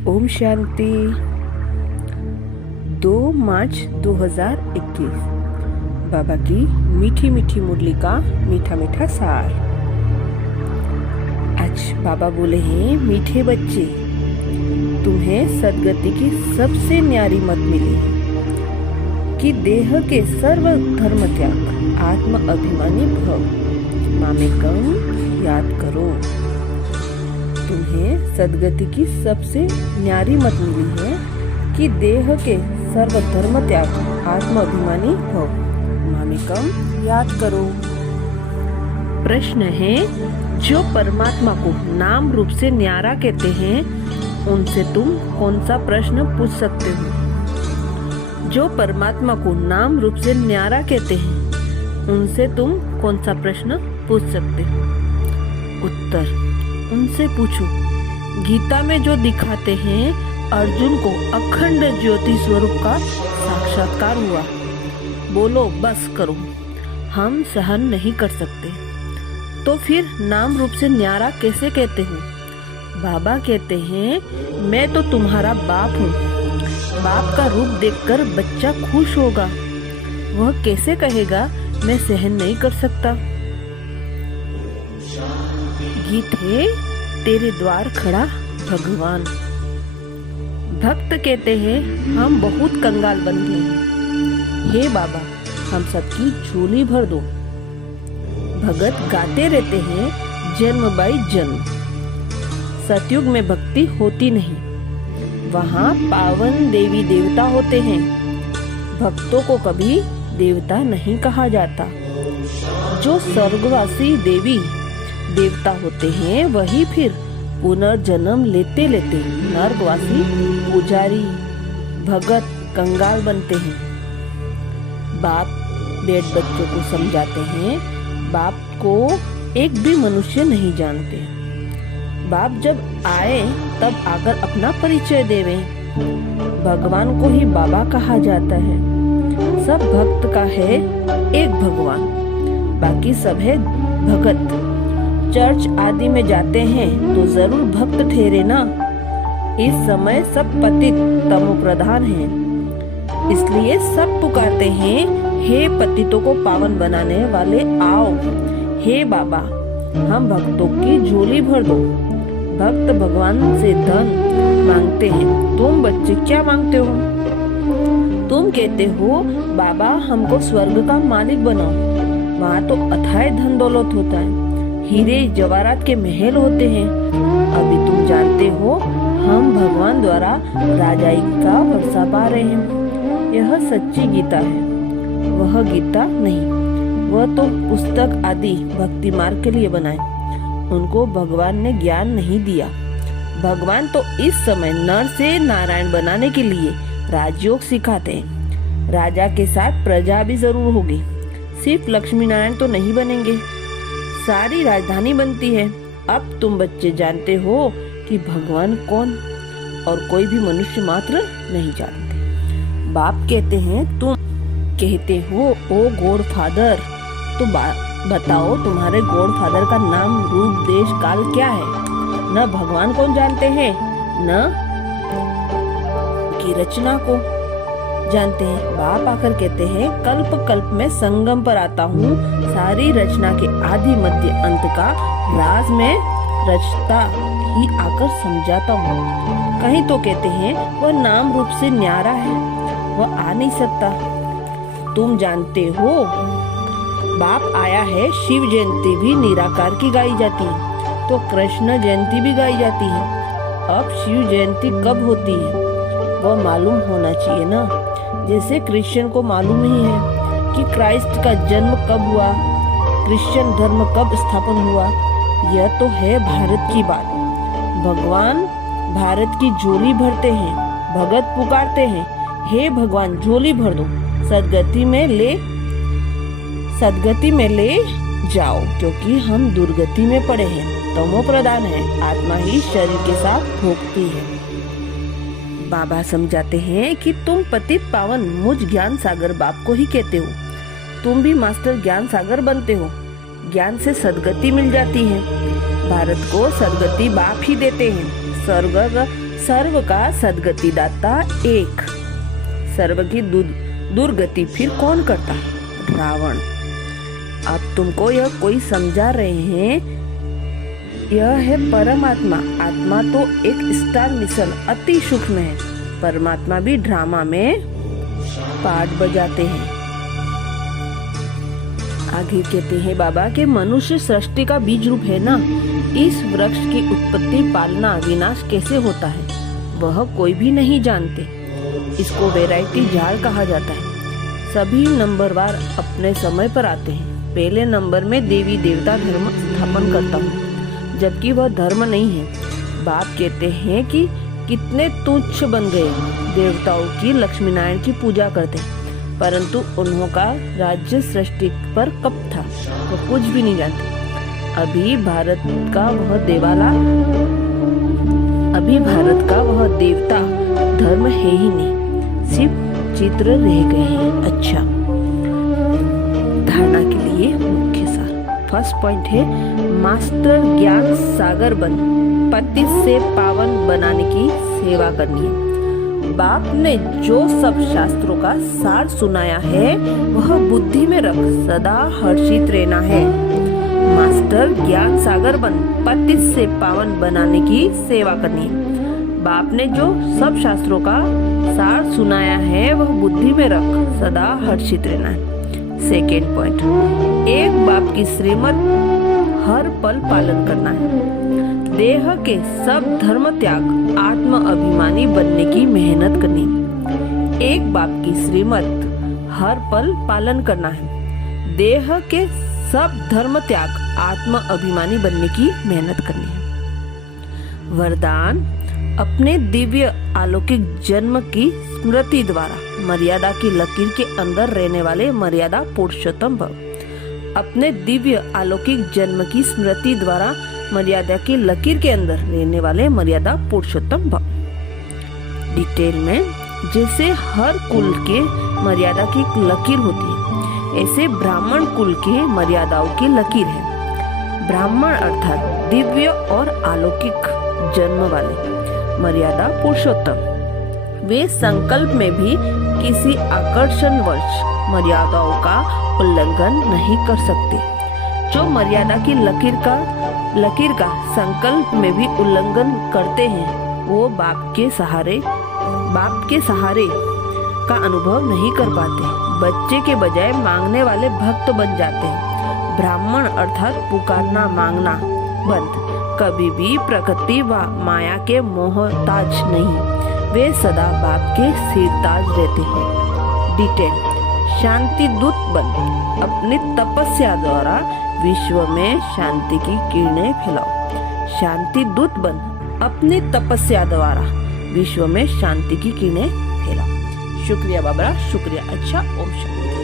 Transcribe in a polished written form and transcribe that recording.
ओम शांति। 2 मार्च 2021 बाबा की मीठी मीठी मुरली का मीठा मीठा सार। आज बाबा बोले हैं, मीठे बच्चे, तुम्हें सदगति की सबसे न्यारी मत मिली कि देह के सर्व धर्म त्याग, आत्म अभिमानी भव, मामेकम याद करो। तुम्हें सदगति की सबसे न्यारी मत मिली है कि देह के सर्व धर्म त्याग, आत्म अभिमानी भव, मामेकम याद करो। प्रश्न है, जो परमात्मा को नाम रूप से न्यारा कहते हैं, उनसे तुम कौन सा प्रश्न पूछ सकते हो? जो परमात्मा को नाम रूप से न्यारा कहते हैं, उनसे तुम कौन सा प्रश्न पूछ सकते हो? उत्तर, उनसे पूछो, गीता में जो दिखाते हैं अर्जुन को अखंड ज्योति स्वरूप का साक्षात्कार हुआ। बोलो बस करो, हम सहन नहीं कर सकते। तो फिर नाम रूप से न्यारा कैसे कहते हो? बाबा कहते हैं, मैं तो तुम्हारा बाप हूँ। बाप का रूप देखकर बच्चा खुश होगा। वह कैसे कहेगा मैं सहन नहीं कर सकता? गीत है, तेरे द्वार खड़ा भगवान। भक्त कहते हैं, हम बहुत कंगाल बन गए हैं। हे बाबा, हम सबकी झोली भर दो। भगत गाते रहते हैं, जन्म बाई जन्म। सतयुग में भक्ति होती नहीं, वहाँ पावन देवी देवता होते हैं। भक्तों को कभी देवता नहीं कहा जाता। जो स्वर्गवासी देवी देवता होते हैं, वही फिर पुनर्जन्म लेते लेते नरकवासी पुजारी भगत कंगाल बनते हैं। बाप बेट बच्चों को समझाते हैं, बाप को एक भी मनुष्य नहीं जानते। बाप जब आए तब आकर अपना परिचय देवे। भगवान को ही बाबा कहा जाता है। सब भक्त का है एक भगवान, बाकी सब है भगत। चर्च आदि में जाते हैं तो जरूर भक्त ठहरे ना। इस समय सब पतित तमो प्रधान हैं, इसलिए सब पुकारते हैं, हे पतितों को पावन बनाने वाले आओ। हे बाबा, हम भक्तों की झोली भर दो। भक्त भगवान से धन मांगते हैं, तुम बच्चे क्या मांगते हो? तुम कहते हो, बाबा हमको स्वर्ग का मालिक बनाओ। वहाँ तो अथाह धन दौलत होता है, हीरे जवाहरात के महल होते हैं। अभी तुम जानते हो, हम भगवान द्वारा राजाई का वर्षा पा रहे हैं। यह सच्ची गीता है, वह गीता नहीं। वह तो पुस्तक आदि भक्ति मार्ग के लिए बनाए। उनको भगवान ने ज्ञान नहीं दिया। भगवान तो इस समय नर से नारायण बनाने के लिए राजयोग सिखाते हैं। राजा के साथ प्रजा भी जरूर होगी। सिर्फ लक्ष्मी नारायण तो नहीं बनेंगे, सारी राजधानी बनती है। अब तुम बच्चे जानते हो कि भगवान कौन, और कोई भी मनुष्य मात्र नहीं जानते। बाप कहते हैं, तुम कहते हो ओ गॉड फादर, तो बताओ तुम्हारे गॉड फादर का नाम, रूप, देश, काल क्या है? न भगवान कौन जानते हैं, न की रचना को जानते हैं। बाप आकर कहते हैं, कल्प कल्प में संगम पर आता हूँ। सारी रचना के आदि मध्य अंत का राज में रचता ही आकर समझाता हूँ। कहीं तो कहते हैं, वह नाम रूप से न्यारा है, वह आ नहीं सकता। तुम जानते हो, बाप आया है। शिव जयंती भी निराकार की गाई जाती है, तो कृष्ण जयंती भी गाई जाती है। अब शिव जयंती कब होती है, वह मालूम होना चाहिए ना। जैसे क्रिश्चियन को मालूम ही है कि क्राइस्ट का जन्म कब हुआ, क्रिश्चियन धर्म कब स्थापन हुआ। यह तो है भारत की बात। भगवान भारत की झोली भरते हैं। भगत पुकारते हैं, हे भगवान झोली भर दो, सदगति में ले जाओ, क्योंकि हम दुर्गति में पड़े हैं। तमो प्रधान है, आत्मा ही शरीर के साथ भोगती है। बाबा समझाते हैं कि तुम पतित पावन मुझ ज्ञान सागर बाप को ही कहते हो। तुम भी मास्टर ज्ञान सागर बनते हो। ज्ञान से सदगति मिल जाती है। भारत को सदगति बाप ही देते हैं। सर्व का सदगति दाता एक, सर्व की दुर्गति फिर कौन करता? रावण। अब तुमको यह कोई समझा रहे हैं, यह है परमात्मा। आत्मा तो एक स्टार मिसल अति सूक्ष्म है, परमात्मा भी ड्रामा में पार्ट बजाते हैं। आगे कहते हैं बाबा के मनुष्य सृष्टि का बीज रूप है ना। इस वृक्ष की उत्पत्ति, पालना, विनाश कैसे होता है वह कोई भी नहीं जानते। इसको वैरायटी झाड़ कहा जाता है। सभी नंबरवार अपने समय पर आते हैं। पहले नंबर में देवी देवता धर्म स्थापन करता हूँ, जबकि वह धर्म नहीं है। बाप कहते हैं कि कितने तुच्छ बन गए। देवताओं की, लक्ष्मी नारायण की पूजा करते हैं, परंतु उन्हों का राज्य सृष्टि पर कब था वो कुछ भी नहीं जानते। अभी भारत का वह देवता धर्म है ही नहीं, सिर्फ चित्र रह गए हैं। अच्छा, धारणा के लिए मुख्य सार। फर्स्ट पॉइंट है मास्टर ज्ञान सागर बन, पति से पावन बनाने की सेवा करनी है। बाप ने जो सब शास्त्रों का सार सुनाया है वह बुद्धि में रख सदा हर्षित रहना है। मास्टर ज्ञान सागर बन, पति से पावन बनाने की सेवा करनी है। बाप ने जो सब शास्त्रों का सार सुनाया है वह बुद्धि में रख सदा हर्षित रहना है। सेकेंड पॉइंट, एक बाप की श्रीमत हर पल पालन करना है। देह के सब धर्म त्याग, आत्म अभिमानी बनने की मेहनत करनी। एक बाप की श्रीमत हर पल पालन करना है। देह के सब धर्म त्याग, आत्म अभिमानी बनने की मेहनत करनी है। वरदान, अपने दिव्य अलौकिक जन्म की स्मृति द्वारा मर्यादा की लकीर के अंदर रहने वाले मर्यादा पुरुषोत्तम भव। अपने दिव्य अलौकिक जन्म की स्मृति द्वारा मर्यादा की लकीर के अंदर रहने वाले मर्यादा पुरुषोत्तम भव। डिटेल में, जैसे हर कुल के मर्यादा की लकीर होती है, ऐसे ब्राह्मण कुल के मर्यादाओं की लकीर है। ब्राह्मण अर्थात दिव्य और अलौकिक जन्म वाले मर्यादा पुरुषोत्तम। वे संकल्प में भी किसी आकर्षणवश मर्यादाओं का उल्लंघन नहीं कर सकते। जो मर्यादा की लकीर का संकल्प में भी उल्लंघन करते हैं वो बाप के सहारे का अनुभव नहीं कर पाते। बच्चे के बजाय मांगने वाले भक्त बन जाते हैं। ब्राह्मण अर्थात पुकारना, मांगना बंद, कभी भी प्रकृति व माया के मोहताज नहीं। वे सदा बाप के सिरताज रहते हैं। डिटेल, शांति दूत बन, अपनी तपस्या द्वारा विश्व में शांति की किरणें फैलाओ। शांति दूत बन, अपनी तपस्या द्वारा विश्व में शांति की किरणें फैलाओ। शुक्रिया बाबा, शुक्रिया। अच्छा, ओम शांति।